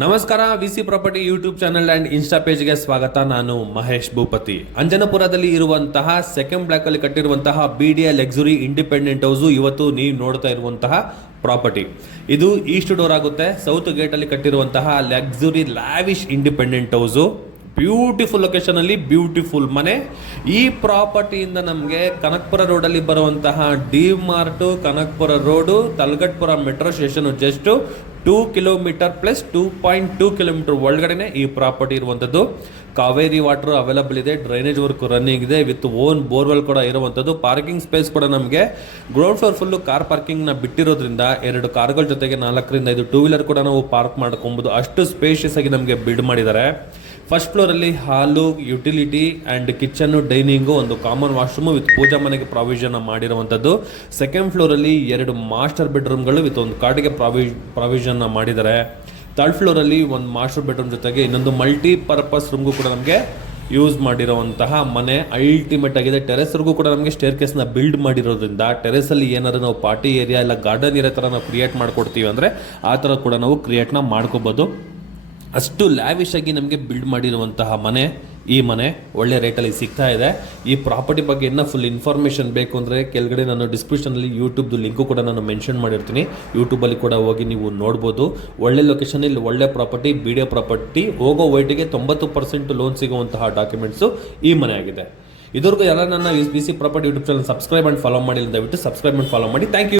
ನಮಸ್ಕಾರ, VC property YouTube channel and Insta ಪೇಜ್ಗೆ ಸ್ವಾಗತ. ನಾನು ಮಹೇಶ್ ಭೂಪತಿ. ಅಂಜನಪುರದಲ್ಲಿ ಇರುವಂತಹ ಸೆಕೆಂಡ್ ಬ್ಲಾಕ್ ಅಲ್ಲಿ ಕಟ್ಟಿರುವಂತಹ BDA ಲಕ್ಸುರಿ ಇಂಡಿಪೆಂಡೆಂಟ್ ಹೌಸ್ ಇವತ್ತು ನೀವು ನೋಡ್ತಾ ಇರುವಂತಹ ಪ್ರಾಪರ್ಟಿ. ಇದು ಈಸ್ಟ್ ಡೋರ್ ಆಗುತ್ತೆ. ಸೌತ್ ಗೇಟ್ ಅಲ್ಲಿ ಕಟ್ಟಿರುವಂತಹ luxury lavish independent house. Beautiful location ಅಲ್ಲಿ ಬ್ಯೂಟಿಫುಲ್ ಮನೆ. ಈ ಪ್ರಾಪರ್ಟಿಯಿಂದ ನಮಗೆ ಕನಕಪುರ ರೋಡಲ್ಲಿ ಬರುವಂತಹ DMart, Kanakapura road, Thalaghattapura metro station just 2 kilometre plus 2.2 kilometre ಒಳಗಡೆನೆ ಈ ಪ್ರಾಪರ್ಟಿ ಇರುವಂಥದ್ದು. ಕಾವೇರಿ ವಾಟರ್ ಅವೈಲಬಲ್ ಇದೆ, ಡ್ರೈನೇಜ್ ವರ್ಕ್ ರನ್ನಿಂಗ್ ಇದೆ, ವಿತ್ ಓನ್ ಬೋರ್ವೆಲ್ ಕೂಡ ಇರುವಂಥದ್ದು. ಪಾರ್ಕಿಂಗ್ ಸ್ಪೇಸ್ ಕೂಡ ನಮಗೆ ಗ್ರೌಂಡ್ ಫ್ಲೋರ್ ಫುಲ್ಲು ಕಾರ್ ಪಾರ್ಕಿಂಗ್ನ ಬಿಟ್ಟಿರೋದ್ರಿಂದ 2 ಕಾರ್ಗಳ ಜೊತೆಗೆ 4ರಿಂದ 5 ಟೂ ವೀಲರ್ ಕೂಡ ನಾವು ಪಾರ್ಕ್ ಮಾಡ್ಕೊಬೋದು. ಅಷ್ಟು ಸ್ಪೇಷಿಯಸ್ ಆಗಿ ನಮಗೆ ಬಿಲ್ಡ್ ಮಾಡಿದ್ದಾರೆ. ಫಸ್ಟ್ ಫ್ಲೋರಲ್ಲಿ ಹಾಲು, ಯುಟಿಲಿಟಿ ಆ್ಯಂಡ್ ಕಿಚನ್ನು, ಡೈನಿಂಗು, ಒಂದು ಕಾಮನ್ ವಾಶ್ರೂಮು ವಿತ್ ಪೂಜಾ ಮನೆಗೆ ಪ್ರಾವಿಷನ್ ಮಾಡಿರುವಂಥದ್ದು. ಸೆಕೆಂಡ್ ಫ್ಲೋರಲ್ಲಿ 2 ಮಾಸ್ಟರ್ ಬೆಡ್ರೂಮ್ಗಳು ವಿತ್ ಒಂದು ಕಾಟಿಗೆ ಪ್ರಾವಿಷನ್ ಮಾಡಿದ್ದಾರೆ. ಥರ್ಡ್ ಫ್ಲೋರಲ್ಲಿ ಒಂದು ಮಾಸ್ಟರ್ ಬೆಡ್ರೂಮ್ ಜೊತೆಗೆ ಇನ್ನೊಂದು ಮಲ್ಟಿಪರ್ಪಸ್ ರೂಮ್ಗೂ ಕೂಡ ನಮಗೆ ಯೂಸ್ ಮಾಡಿರುವಂತಹ ಮನೆ ಅಲ್ಟಿಮೇಟ್ ಆಗಿದೆ. ಟೆರೆಸ್ವರೆಗೂ ಕೂಡ ನಮಗೆ ಸ್ಟೇರ್ ಕೇಸ್ನ ಬಿಲ್ಡ್ ಮಾಡಿರೋದ್ರಿಂದ ಟೆರೆಸಲ್ಲಿ ಏನಾದರೂ ನಾವು ಪಾರ್ಟಿ ಏರಿಯಾ ಇಲ್ಲ ಗಾರ್ಡನ್ ಏರಿಯಾ ಥರ ನಾವು ಕ್ರಿಯೇಟ್ ಮಾಡ್ಕೊಡ್ತೀವಿ ಅಂದರೆ ಆ ಥರ ಕೂಡ ನಾವು ಕ್ರಿಯೇಟ್ನ ಮಾಡ್ಕೋಬೋದು. ಅಷ್ಟು ಲ್ಯಾವಿಶ್ ಆಗಿ ನಮಗೆ ಬಿಲ್ಡ್ ಮಾಡಿರುವಂತಹ ಮನೆ. ಈ ಮನೆ ಒಳ್ಳೆ ರೇಟಲ್ಲಿ ಸಿಗ್ತಾ ಇದೆ. ಈ ಪ್ರಾಪರ್ಟಿ ಬಗ್ಗೆ ಇನ್ನೂ ಫುಲ್ ಇನ್ಫಾರ್ಮೇಷನ್ ಬೇಕು ಅಂದರೆ ಕೆಳಗಡೆ ನಾನು ಡಿಸ್ಕ್ರಿಪ್ಷನಲ್ಲಿ ಯೂಟ್ಯೂಬ್ದು ಲಿಂಕು ಕೂಡ ನಾನು ಮೆನ್ಷನ್ ಮಾಡಿರ್ತೀನಿ. ಯೂಟ್ಯೂಬಲ್ಲಿ ಕೂಡ ಹೋಗಿ ನೀವು ನೋಡ್ಬೋದು. ಒಳ್ಳೆ ಲೊಕೇಶನಲ್ಲಿ ಒಳ್ಳೆ ಪ್ರಾಪರ್ಟಿ, BDA ಪ್ರಾಪರ್ಟಿ. ಹೋಗೋ ವೈಟಿಗೆ 90% ಲೋನ್ ಸಿಗುವಂತಹ ಡಾಕ್ಯುಮೆಂಟ್ಸು ಈ ಮನೆ ಆಗಿದೆ. ಇದುವರೆಗೂ ಎಲ್ಲ ನನ್ನ VC property YouTube channel subscribe and follow ಮಾಡಿ, ದಯವಿಟ್ಟು ಸಬ್ಸ್ಕ್ರೈಬ್ ಆ್ಯಂಡ್ ಫಾಲೋ ಮಾಡಿ. Thank you.